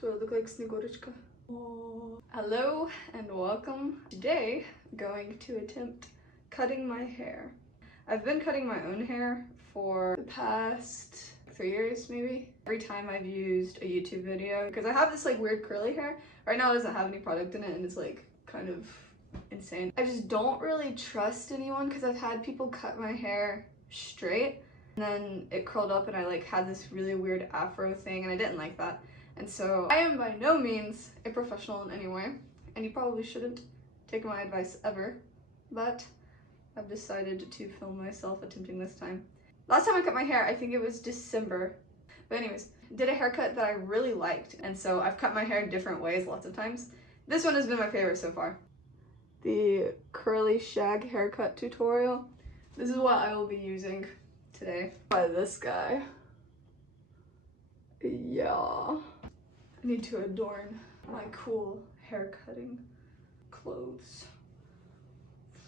Do I look like Snegorishka? Oh. Hello and welcome. Today, I'm going to attempt cutting my hair. I've been cutting my own hair for the past 3 years maybe. Every time I've used a YouTube video, because I have this like weird curly hair. Right now it doesn't have any product in it and it's like kind of insane. I just don't really trust anyone because I've had people cut my hair straight and then it curled up and I like had this really weird afro thing and I didn't like that. And so I am by no means a professional in any way, and you probably shouldn't take my advice ever, but I've decided to film myself attempting this time. Last time I cut my hair, I think it was December. But anyways, did a haircut that I really liked, and so I've cut my hair different ways lots of times. This one has been my favorite so far. The curly shag haircut tutorial. This is what I will be using today by this guy. Yeah. I need to adorn my cool hair cutting clothes.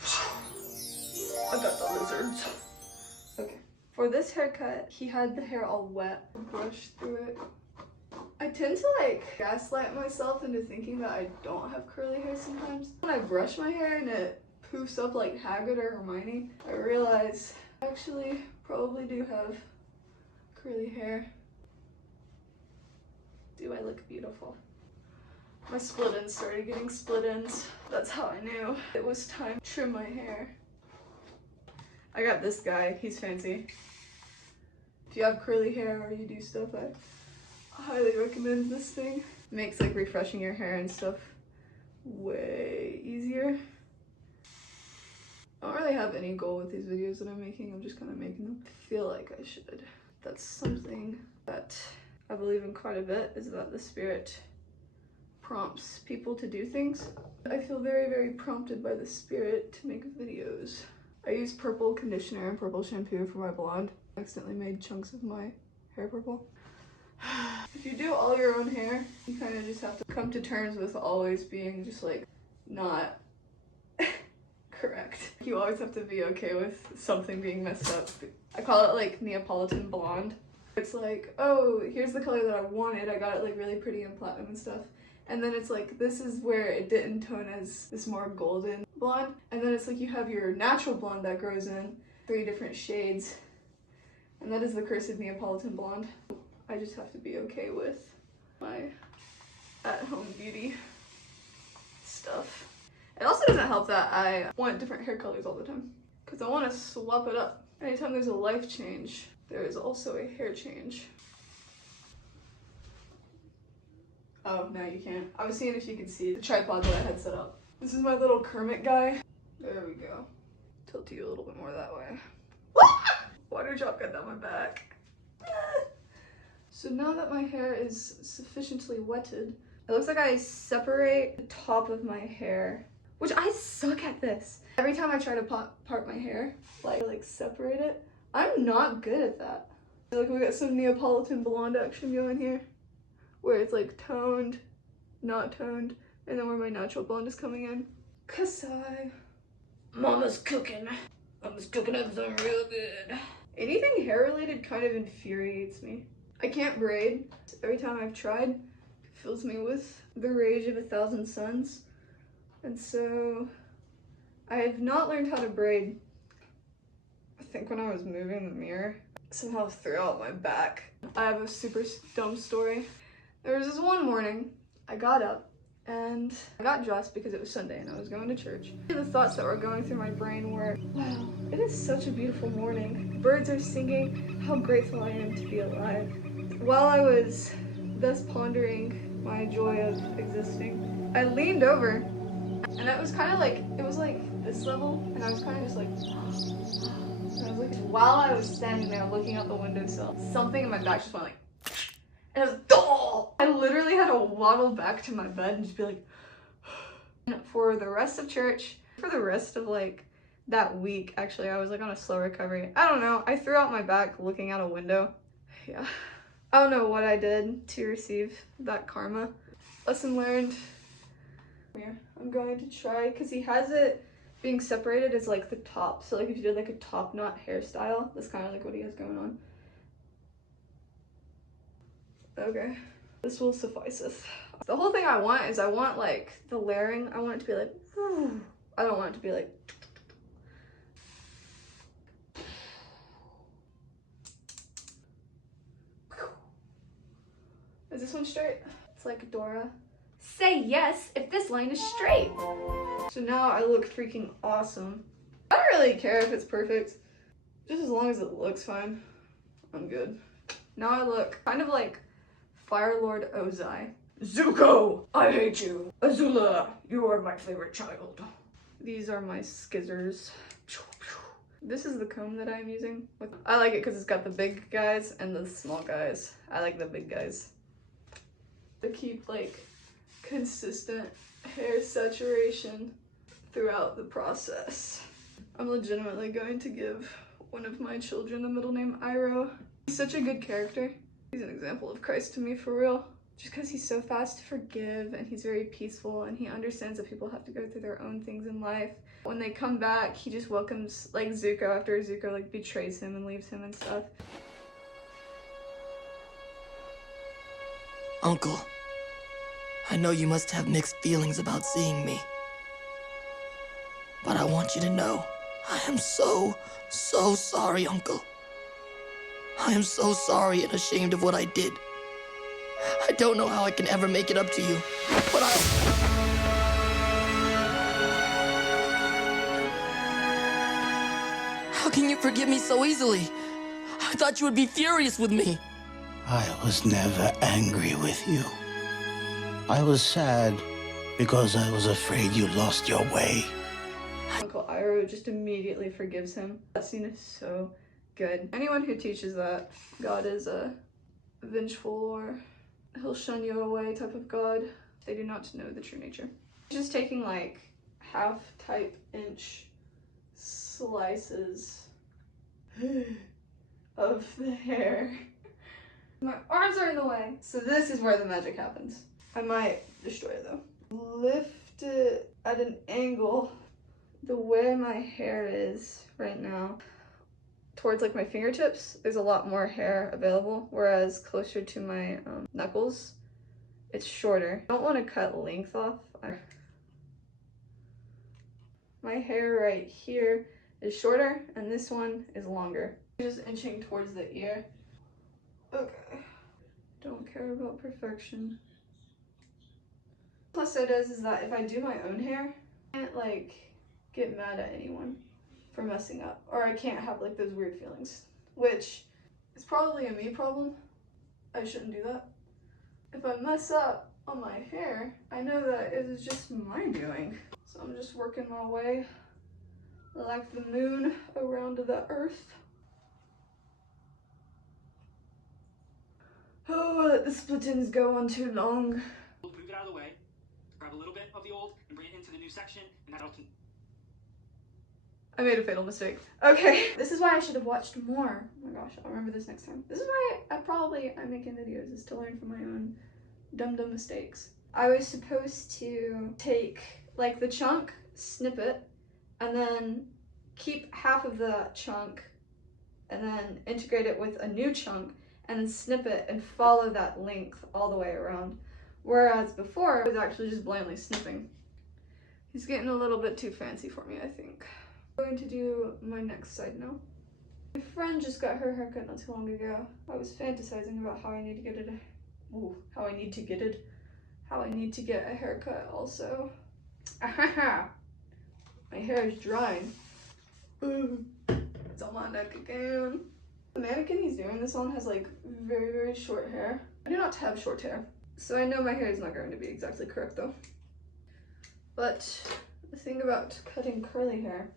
I got the lizards. Okay. For this haircut, he had the hair all wet. Brush through it. I tend to like gaslight myself into thinking that I don't have curly hair sometimes. When I brush my hair and it poofs up like Hagrid or Hermione, I realize I actually probably do have curly hair. Do I look beautiful? My split ends started getting split ends. That's how I knew it was time to trim my hair. I got this guy, he's fancy. If you have curly hair or you do stuff, I highly recommend this thing. It makes like refreshing your hair and stuff way easier. I don't really have any goal with these videos that I'm making, I'm just kind of making them. I feel like I should. That's something that I believe in quite a bit, is that the spirit prompts people to do things. I feel very, very prompted by the spirit to make videos. I use purple conditioner and purple shampoo for my blonde. I accidentally made chunks of my hair purple. If you do all your own hair, you kind of just have to come to terms with always being just like not correct. You always have to be okay with something being messed up. I call it like Neapolitan blonde. It's like, oh, here's the color that I wanted. I got it like really pretty and platinum and stuff. And then it's like, this is where it didn't tone as this more golden blonde. And then it's like you have your natural blonde that grows in 3 different shades. And that is the curse of Neapolitan blonde. I just have to be okay with my at-home beauty stuff. It also doesn't help that I want different hair colors all the time, because I want to swap it up. Anytime there's a life change, there is also a hair change. Oh, no, you can't. I was seeing if you could see the tripod that I had set up. This is my little Kermit guy. There we go. Tilt you a little bit more that way. Water drop got down my back. So now that my hair is sufficiently wetted, it looks like I separate the top of my hair, which I suck at this. Every time I try to part my hair, like separate it, I'm not good at that. Like we got some Neapolitan blonde action going here, where it's like toned, not toned, and then where my natural blonde is coming in. Kasai. Mama's cooking. Mama's cooking up something real good. Anything hair related kind of infuriates me. I can't braid. Every time I've tried, it fills me with the rage of 1,000 suns. And so I have not learned how to braid. I think when I was moving the mirror, somehow threw out my back. I have a super dumb story. There was this one morning, I got up and I got dressed because it was Sunday and I was going to church. The thoughts that were going through my brain were, wow, it is such a beautiful morning. Birds are singing, how grateful I am to be alive. While I was thus pondering my joy of existing, I leaned over and it was kind of like, it was like this level and I was kind of just like, and I was like, while I was standing there looking out the windowsill, something in my back just went like, and it was, oh! I literally had to waddle back to my bed and just be like, and for the rest of church, for the rest of like that week, actually, I was like on a slow recovery. I don't know, I threw out my back looking out a window. Yeah. I don't know what I did to receive that karma. Lesson learned. Here, I'm going to try, because he has it being separated as like the top. So like if you did like a top knot hairstyle, that's kind of like what he has going on. Okay. This will sufficeth. The whole thing I want is I want like the layering. I want it to be like, I don't want it to be like. Is this one straight? It's like Dora. Say yes if this line is straight. So now I look freaking awesome. I don't really care if it's perfect. Just as long as it looks fine, I'm good. Now I look kind of like Fire Lord Ozai. Zuko, I hate you. Azula, you are my favorite child. These are my skizzers. This is the comb that I'm using. I like it because it's got the big guys and the small guys. I like the big guys. To keep like consistent hair saturation throughout the process. I'm legitimately going to give one of my children the middle name Iroh. He's such a good character. He's an example of Christ to me, for real. Just because he's so fast to forgive and he's very peaceful and he understands that people have to go through their own things in life. When they come back, he just welcomes like Zuko after Zuko like betrays him and leaves him and stuff. Uncle, I know you must have mixed feelings about seeing me. But I want you to know, I am so sorry, Uncle. I am so sorry and ashamed of what I did. I don't know how I can ever make it up to you, but How can you forgive me so easily? I thought you would be furious with me. I was never angry with you. I was sad because I was afraid you lost your way. Uncle Iroh just immediately forgives him. That scene is so good. Anyone who teaches that God is a vengeful or he'll shun you away type of God, they do not know the true nature. Just taking like half type inch slices of the hair. My arms are in the way. So this is where the magic happens. I might destroy it though. Lift it at an angle the way my hair is right now towards like my fingertips. There's a lot more hair available, whereas closer to my knuckles it's shorter. I don't want to cut length off. My hair right here is shorter and this one is longer. Just inching towards the ear. Okay. Don't care about perfection. Plus it is that if I do my own hair, I can't like get mad at anyone for messing up, or I can't have like those weird feelings, which is probably a me problem. I shouldn't do that. If I mess up on my hair, I know that it is just my doing. So I'm just working my way like the moon around the earth. Oh, let the split ends go on too long. We'll move it out of the way, grab a little bit of the old and bring it into the new section, and that'll... I made a fatal mistake. Okay, this is why I should have watched more. Oh my gosh, I'll remember this next time. This is why I'm making videos, is to learn from my own dumb mistakes. I was supposed to take like the chunk, snip it, and then keep half of the chunk and then integrate it with a new chunk and then snip it and follow that length all the way around. Whereas before, I was actually just blindly snipping. He's getting a little bit too fancy for me, I think. I'm going to do my next side now. My friend just got her haircut not too long ago. I was fantasizing about how I need to get it. How I need to get a haircut also. My hair is drying. It's on my neck again. The mannequin he's doing this on has like very short hair. I do not have short hair, so I know my hair is not going to be exactly correct though. But the thing about cutting curly hair,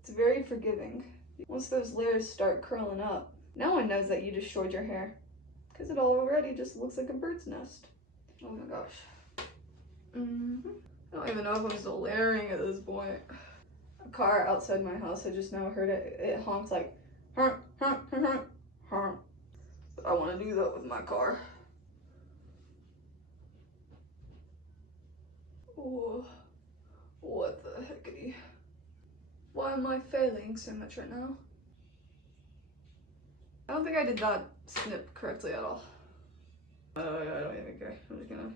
it's very forgiving. Once those layers start curling up, no one knows that you just shorted your hair, because it already just looks like a bird's nest. Oh my gosh. I don't even know if I'm still layering at this point. A car outside my house, I just now heard it. It honks like honk, honk, honk, honk, honk. But I want to do that with my car. Oh, what the heckity? Why am I failing so much right now? I don't think I did that snip correctly at all. I don't even care. I'm just gonna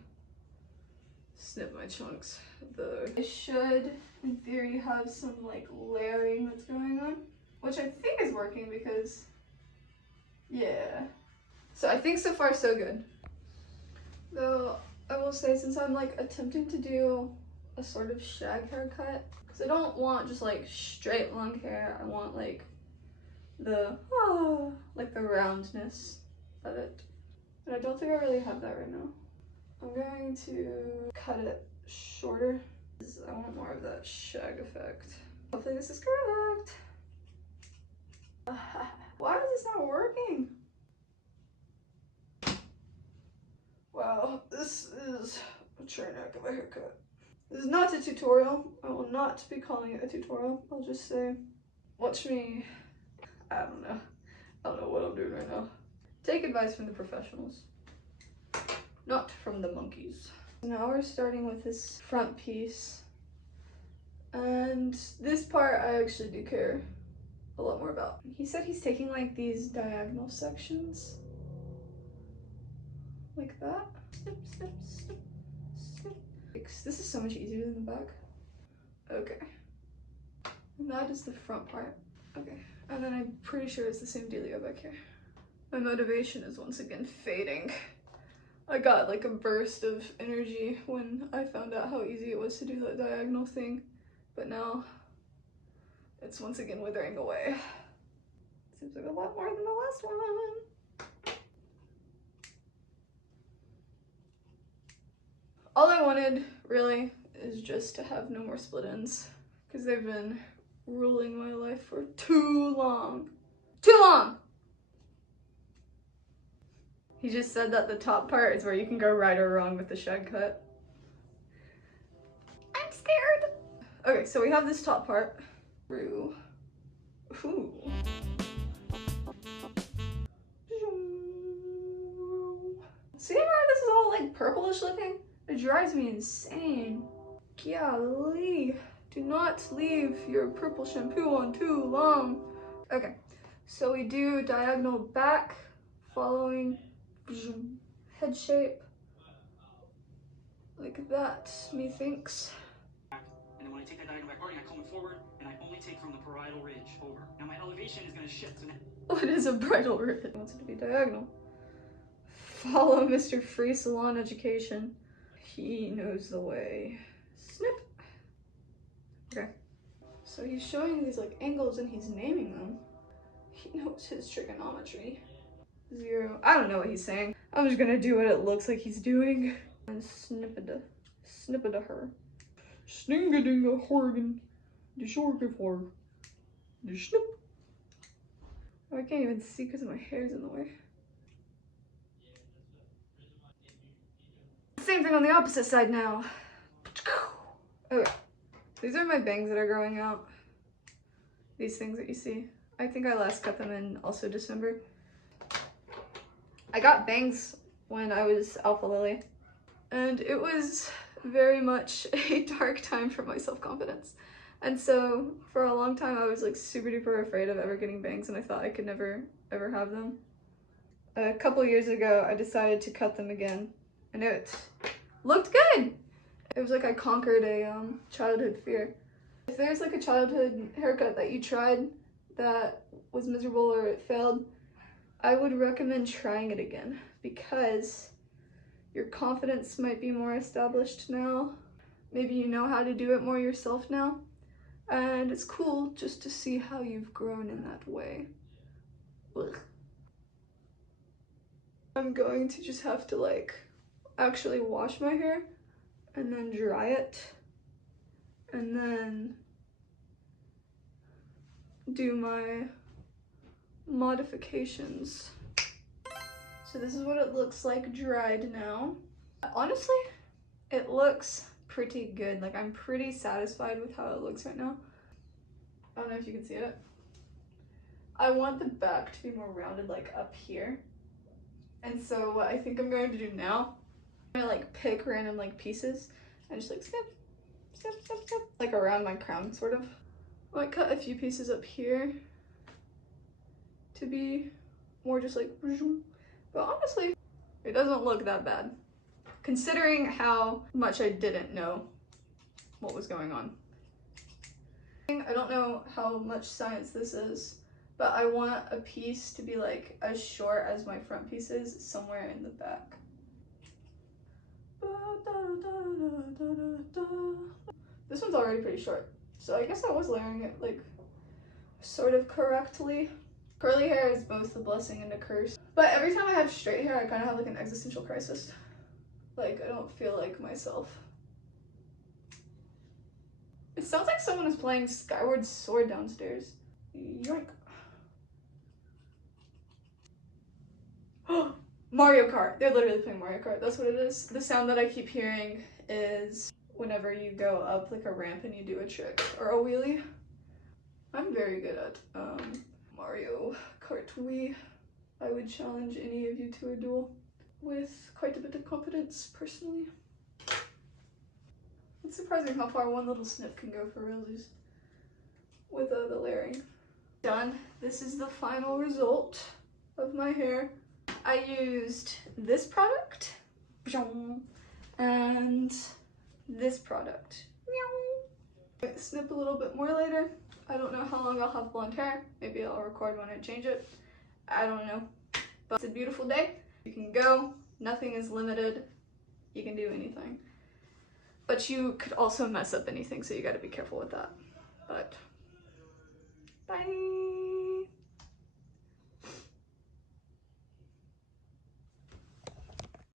snip my chunks. I should, in theory, have some like layering that's going on, which I think is working because, yeah. So I think so far so good. Though I will say, since I'm like attempting to do a sort of shag haircut, because I don't want just like straight long hair. I want like the roundness of it. But I don't think I really have that right now. I'm going to cut it shorter. I want more of that shag effect. Hopefully this is correct. Why is this not working? Wow, this is a train wreck of a haircut. This is not a tutorial. I will not be calling it a tutorial. I'll just say, watch me. I don't know. I don't know what I'm doing right now. Take advice from the professionals, not from the monkeys. Now we're starting with this front piece. And this part I actually do care a lot more about. He said he's taking like these diagonal sections. Like that. Snip, snip, snip, snip. This is so much easier than the back. Okay. And that is the front part. Okay. And then I'm pretty sure it's the same dealio back here. My motivation is once again fading. I got like a burst of energy when I found out how easy it was to do that diagonal thing. But now it's once again withering away. Seems like a lot more than the last one. All I wanted, really, is just to have no more split ends, because they've been ruling my life for too long. Too long! He just said that the top part is where you can go right or wrong with the shag cut. I'm scared! Okay, so we have this top part. Ooh. Ooh. See how this is all like purplish looking? It drives me insane. Golly. Do not leave your purple shampoo on too long. Okay, so we do diagonal back, following head shape. Like that, methinks. And then when I take that diagonal back parting, I comb it forward, and I only take from the parietal ridge over. Now my elevation is gonna shift. So now What is a bridal ridge? It wants it to be diagonal. Follow Mr. Free Salon Education. He knows the way. Snip. Okay. So he's showing these like angles and he's naming them. He knows his trigonometry. 0. I don't know what he's saying. I'm just gonna do what it looks like he's doing. And snippada her. Sningadinga horgan. The shorgaflor. The snip. Oh, I can't even see because my hair's in the way. Same thing on the opposite side now. Okay. These are my bangs that are growing out. These things that you see. I think I last cut them in also December. I got bangs when I was Alpha Lily. And it was very much a dark time for my self-confidence. And so for a long time I was like super duper afraid of ever getting bangs and I thought I could never ever have them. A couple years ago I decided to cut them again and it looked good. It was like I conquered a childhood fear. If there's like a childhood haircut that you tried that was miserable or it failed, I would recommend trying it again because your confidence might be more established now. Maybe you know how to do it more yourself now. And it's cool just to see how you've grown in that way. Ugh. I'm going to just have to like actually wash my hair and then dry it and then do my modifications. So this is what it looks like dried now. Honestly, it looks pretty good. Like I'm pretty satisfied with how it looks right now. I don't know if you can see it. I want the back to be more rounded like up here. And so what I think I'm going to do now, I'm gonna like pick random like pieces and just like snip, snip, snip, snip, like around my crown sort of. I might cut a few pieces up here to be more just like, but honestly, It doesn't look that bad, considering how much I didn't know what was going on. I don't know how much science this is, but I want a piece to be like as short as my front piece is somewhere in the back. This one's already pretty short, so I guess I was layering it like sort of correctly. Curly hair is both a blessing and a curse, but every time I have straight hair I kind of have like an existential crisis. Like, I don't feel like myself. It sounds like someone is playing Skyward Sword downstairs. Yoink. Mario Kart. They're literally playing Mario Kart. That's what it is. The sound that I keep hearing is whenever you go up like a ramp and you do a trick or a wheelie. I'm very good at Mario Kart Wii. I would challenge any of you to a duel with quite a bit of confidence, personally. It's surprising how far one little snip can go for realsies with the layering. Done. This is the final result of my hair. I used this product and this product. Snip a little bit more later. I don't know how long I'll have blonde hair. Maybe I'll record when I change it. I don't know. But it's a beautiful day. You can go. Nothing is limited. You can do anything. But you could also mess up anything, so you gotta be careful with that. But, bye!